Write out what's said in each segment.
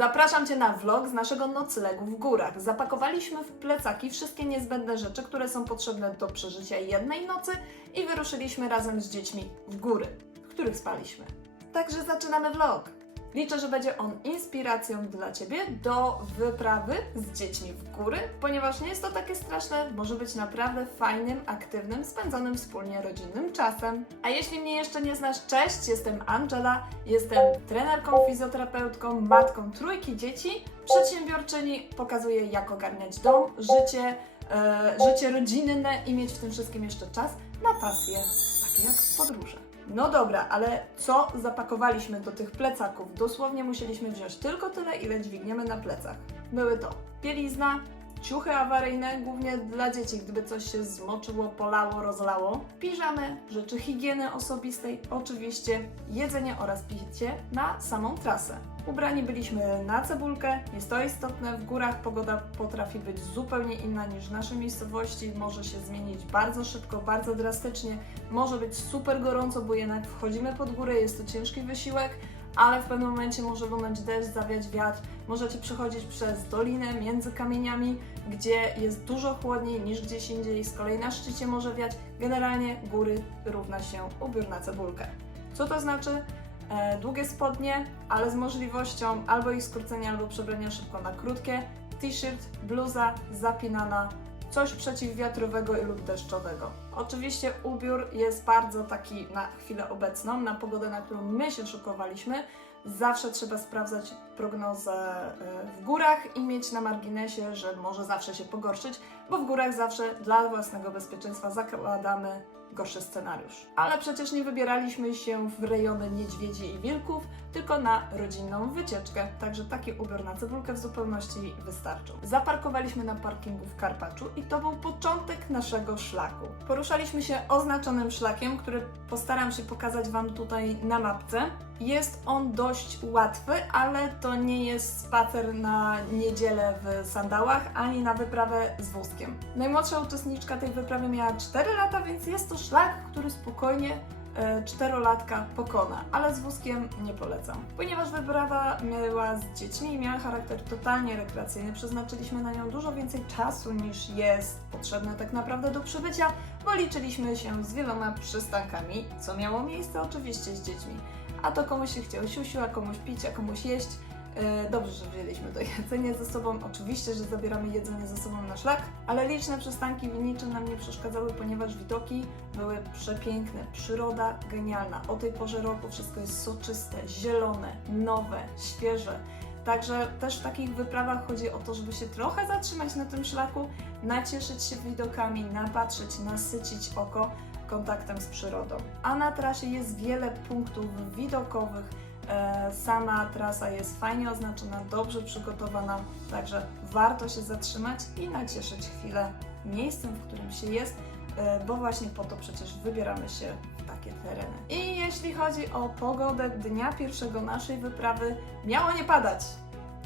Zapraszam Cię na vlog z naszego noclegu w górach. Zapakowaliśmy w plecaki wszystkie niezbędne rzeczy, które są potrzebne do przeżycia jednej nocy i wyruszyliśmy razem z dziećmi w góry, w których spaliśmy. Także zaczynamy vlog. Liczę, że będzie on inspiracją dla Ciebie do wyprawy z dziećmi w góry, ponieważ nie jest to takie straszne, może być naprawdę fajnym, aktywnym, spędzonym wspólnie rodzinnym czasem. A jeśli mnie jeszcze nie znasz, cześć, jestem Angela, jestem trenerką, fizjoterapeutką, matką trójki dzieci, przedsiębiorczyni, pokazuję jak ogarniać dom, życie, e, życie rodzinne i mieć w tym wszystkim jeszcze czas na pasje, takie jak podróże. No dobra, ale co zapakowaliśmy do tych plecaków? Dosłownie musieliśmy wziąć tylko tyle, ile dźwigniemy na plecach. Były to bielizna, ciuchy awaryjne, głównie dla dzieci, gdyby coś się zmoczyło, polało, rozlało, piżamy, rzeczy higieny osobistej, oczywiście jedzenie oraz picie na samą trasę. Ubrani byliśmy na cebulkę, jest to istotne, w górach pogoda potrafi być zupełnie inna niż w naszej miejscowości, może się zmienić bardzo szybko, bardzo drastycznie, może być super gorąco, bo jednak wchodzimy pod górę, jest to ciężki wysiłek, ale w pewnym momencie może lunąć deszcz, zawiać wiatr, możecie przechodzić przez dolinę między kamieniami, gdzie jest dużo chłodniej niż gdzieś indziej, z kolei na szczycie może wiać, generalnie góry równa się ubiór na cebulkę. Co to znaczy? E, długie spodnie, ale z możliwością albo ich skrócenia, albo przebrania szybko na krótkie, t-shirt, bluza zapinana, coś przeciwwiatrowego lub deszczowego. Oczywiście ubiór jest bardzo taki na chwilę obecną, na pogodę, na którą my się szykowaliśmy. Zawsze trzeba sprawdzać prognozę e, w górach i mieć na marginesie, że może zawsze się pogorszyć, bo w górach zawsze dla własnego bezpieczeństwa zakładamy gorszy scenariusz. Ale przecież nie wybieraliśmy się w rejony niedźwiedzi i wilków, tylko na rodzinną wycieczkę, także taki ubiór na cebulkę w zupełności wystarczył. Zaparkowaliśmy na parkingu w Karpaczu i to był początek naszego szlaku. Poruszaliśmy się oznaczonym szlakiem, który postaram się pokazać Wam tutaj na mapce. Jest on dość łatwy, ale to nie jest spacer na niedzielę w sandałach, ani na wyprawę z wózkiem. Najmłodsza uczestniczka tej wyprawy miała 4 lata, więc jest to szlak, który spokojnie e, czterolatka pokona, ale z wózkiem nie polecam. Ponieważ wyprawa była z dziećmi i miała charakter totalnie rekreacyjny, przeznaczyliśmy na nią dużo więcej czasu niż jest potrzebne tak naprawdę do przybycia, bo liczyliśmy się z wieloma przystankami, co miało miejsce oczywiście z dziećmi. A to komuś się chciał siusiu, a komuś pić, a komuś jeść. E, Dobrze, że wzięliśmy to jedzenie ze sobą. Oczywiście, że zabieramy jedzenie ze sobą na szlak, ale liczne przystanki w niczym nam nie przeszkadzały, ponieważ widoki były przepiękne, przyroda genialna. O tej porze roku wszystko jest soczyste, zielone, nowe, świeże. Także też w takich wyprawach chodzi o to, żeby się trochę zatrzymać na tym szlaku, nacieszyć się widokami, napatrzeć, nasycić oko kontaktem z przyrodą. A na trasie jest wiele punktów widokowych, E, Sama trasa jest fajnie oznaczona, dobrze przygotowana, także warto się zatrzymać i nacieszyć chwilę miejscem, w którym się jest, e, bo właśnie po to przecież wybieramy się w takie tereny. I jeśli chodzi o pogodę dnia pierwszego naszej wyprawy, miało nie padać.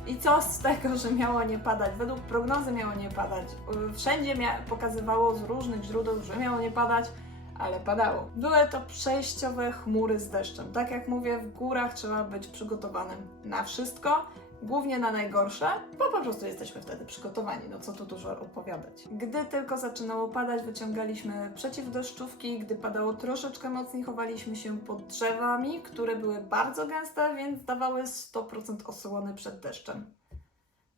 I co z tego, że miało nie padać? Według prognozy miało nie padać. Wszędzie mia- pokazywało z różnych źródeł, że miało nie padać ale padało. Były to przejściowe chmury z deszczem. Tak jak mówię, w górach trzeba być przygotowanym na wszystko, głównie na najgorsze, bo po prostu jesteśmy wtedy przygotowani. No co tu dużo opowiadać. Gdy tylko zaczynało padać, wyciągaliśmy przeciwdeszczówki. Gdy padało troszeczkę mocniej, chowaliśmy się pod drzewami, które były bardzo gęste, więc dawały 100% osłony przed deszczem.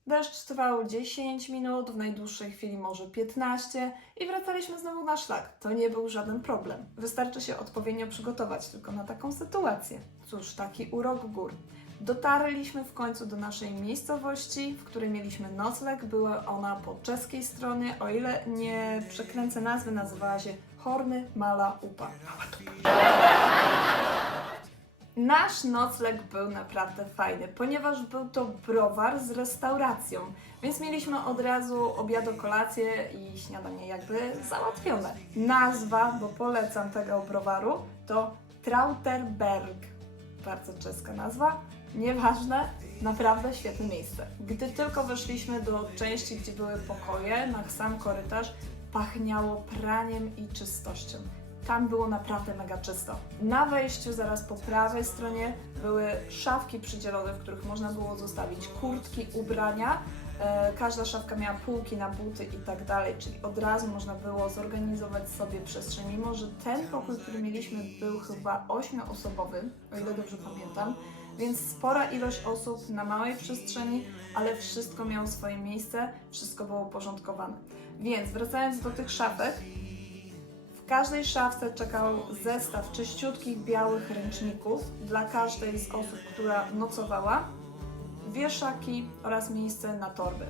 Deszcz trwał 10 minut, w najdłuższej chwili może 15 i wracaliśmy znowu na szlak. To nie był żaden problem. Wystarczy się odpowiednio przygotować tylko na taką sytuację. Cóż, taki urok gór. Dotarliśmy w końcu do naszej miejscowości, w której mieliśmy nocleg. Była ona po czeskiej stronie, o ile nie przekręcę nazwy, nazywała się Horny Mala Upa. Nasz nocleg był naprawdę fajny, ponieważ był to browar z restauracją, więc mieliśmy od razu obiad, kolację i śniadanie jakby załatwione. Nazwa, bo polecam tego browaru, to Trauterberg. Bardzo czeska nazwa, nieważne, naprawdę świetne miejsce. Gdy tylko weszliśmy do części, gdzie były pokoje, na sam korytarz, pachniało praniem i czystością. Tam było naprawdę mega czysto. Na wejściu zaraz po prawej stronie były szafki przydzielone, w których można było zostawić kurtki, ubrania. E, Każda szafka miała półki na buty i tak dalej, czyli od razu można było zorganizować sobie przestrzeń. Mimo, że ten pokój, który mieliśmy, był chyba ośmioosobowy, o ile dobrze pamiętam, więc spora ilość osób na małej przestrzeni, ale wszystko miało swoje miejsce, wszystko było uporządkowane. Więc wracając do tych szafek, w każdej szafce czekał zestaw czyściutkich białych ręczników dla każdej z osób, która nocowała, wieszaki oraz miejsce na torby.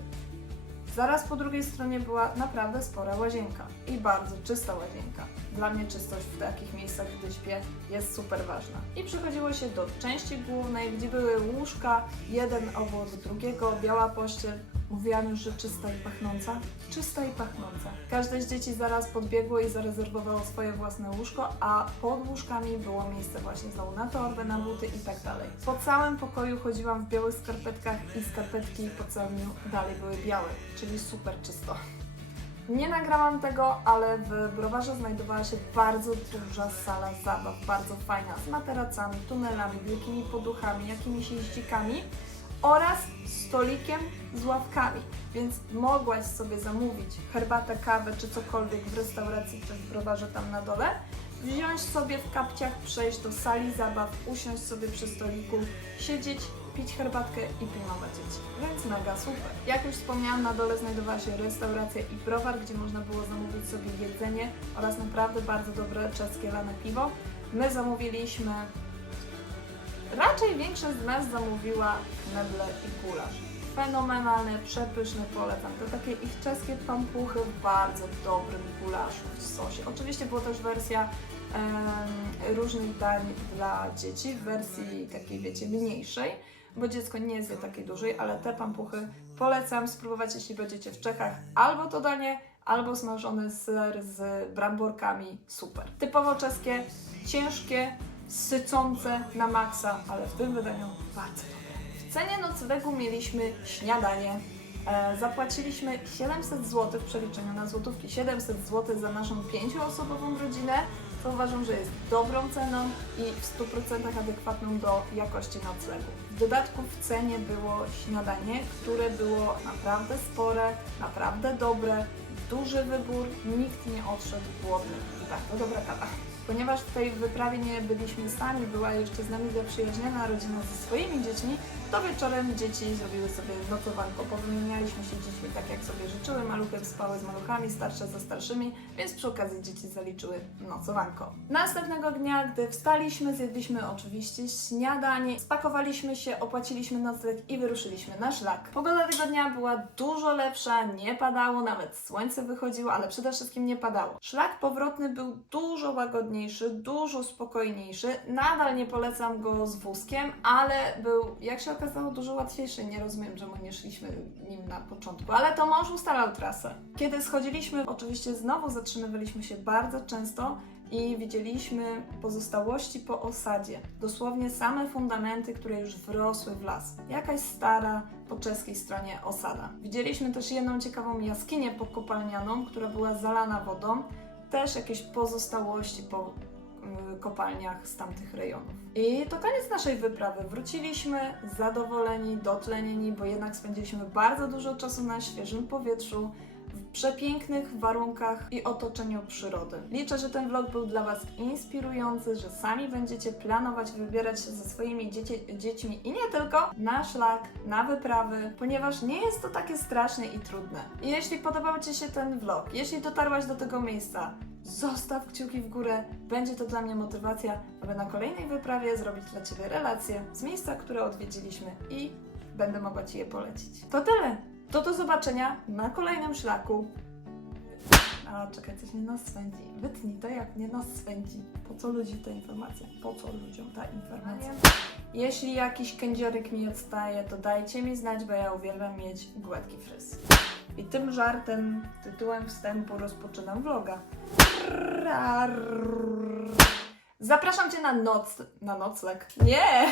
Zaraz po drugiej stronie była naprawdę spora łazienka i bardzo czysta łazienka. Dla mnie czystość w takich miejscach, gdy śpię, jest super ważna. I przechodziło się do części głównej, gdzie były łóżka, jeden obok drugiego, biała pościel. Mówiłam już, że czysta i pachnąca? Czysta i pachnąca. Każde z dzieci zaraz podbiegło i zarezerwowało swoje własne łóżko, a pod łóżkami było miejsce właśnie znowu na torbę, na buty i tak dalej. Po całym pokoju chodziłam w białych skarpetkach i skarpetki po całym dniu dalej były białe, czyli super czysto. Nie nagrałam tego, ale w browarze znajdowała się bardzo duża sala zabaw, bardzo fajna, z materacami, tunelami, wielkimi poduchami, jakimiś jeździkami oraz stolikiem z ławkami, więc mogłaś sobie zamówić herbatę, kawę czy cokolwiek w restauracji czy w browarze tam na dole, wziąć sobie w kapciach, przejść do sali zabaw, usiąść sobie przy stoliku, siedzieć, pić herbatkę i pilnować dzieci. Więc mega super. Jak już wspomniałam, na dole znajdowała się restauracja i browar, gdzie można było zamówić sobie jedzenie oraz naprawdę bardzo dobre czeskie lane piwo. My zamówiliśmy Raczej większość z nas zamówiła meble i gulasz. Fenomenalne, przepyszne, polecam. To takie ich czeskie pampuchy w bardzo dobrym gulaszu w sosie. Oczywiście była też wersja em, różnych dań dla dzieci, w wersji takiej, wiecie, mniejszej, bo dziecko nie zje takiej dużej, ale te pampuchy polecam spróbować, jeśli będziecie w Czechach. Albo to danie, albo smażony ser z bramborkami. Super. Typowo czeskie, ciężkie, sycące na maksa, ale w tym wydaniu bardzo dobre. W cenie noclegu mieliśmy śniadanie. E, zapłaciliśmy 700 zł w przeliczeniu na złotówki, 700 zł za naszą pięcioosobową rodzinę, co uważam, że jest dobrą ceną i w 100% adekwatną do jakości noclegu. W dodatku w cenie było śniadanie, które było naprawdę spore, naprawdę dobre, duży wybór, nikt nie odszedł głodny i bardzo dobra kawa. Ponieważ w tej wyprawie nie byliśmy sami, była jeszcze z nami zaprzyjaźniona rodzina ze swoimi dziećmi, to wieczorem dzieci zrobiły sobie nocowanko. Powymienialiśmy się dziećmi tak, jak sobie życzyły. Maluchy spały z maluchami, starsze ze starszymi, więc przy okazji dzieci zaliczyły nocowanko. Następnego dnia, gdy wstaliśmy, zjedliśmy oczywiście śniadanie, spakowaliśmy się, opłaciliśmy nocleg i wyruszyliśmy na szlak. Pogoda tego dnia była dużo lepsza, nie padało, nawet słońce wychodziło, ale przede wszystkim nie padało. Szlak powrotny był dużo łagodniejszy, dużo spokojniejszy. Nadal nie polecam go z wózkiem, ale był, jak się okazało, dużo łatwiejszy. Nie rozumiem, czemu nie szliśmy nim na początku, ale to mąż ustalał trasę. Kiedy schodziliśmy, oczywiście znowu zatrzymywaliśmy się bardzo często i widzieliśmy pozostałości po osadzie. Dosłownie same fundamenty, które już wrosły w las. Jakaś stara, po czeskiej stronie osada. Widzieliśmy też jedną ciekawą jaskinię pokopalnianą, która była zalana wodą. Też jakieś pozostałości po kopalniach z tamtych rejonów. I to koniec naszej wyprawy. Wróciliśmy zadowoleni, dotlenieni, bo jednak spędziliśmy bardzo dużo czasu na świeżym powietrzu, w przepięknych warunkach i otoczeniu przyrody. Liczę, że ten vlog był dla Was inspirujący, że sami będziecie planować, wybierać się ze swoimi dzieci, dziećmi i nie tylko na szlak, na wyprawy, ponieważ nie jest to takie straszne i trudne. I jeśli podobał Ci się ten vlog, jeśli dotarłaś do tego miejsca, zostaw kciuki w górę, będzie to dla mnie motywacja, aby na kolejnej wyprawie zrobić dla Ciebie relacje z miejsca, które odwiedziliśmy i będę mogła Ci je polecić. To tyle! To do zobaczenia na kolejnym szlaku. A czekaj, coś mnie nos swędzi. Wytnij to, jak mnie nos swędzi. Po co ludzi ta informacja? Po co ludziom ta informacja? Jeśli jakiś kędziorek mi odstaje, to dajcie mi znać, bo ja uwielbiam mieć gładki fryz. I tym żartem, tytułem wstępu rozpoczynam vloga. Zapraszam Cię na noc... na nocleg. Nie!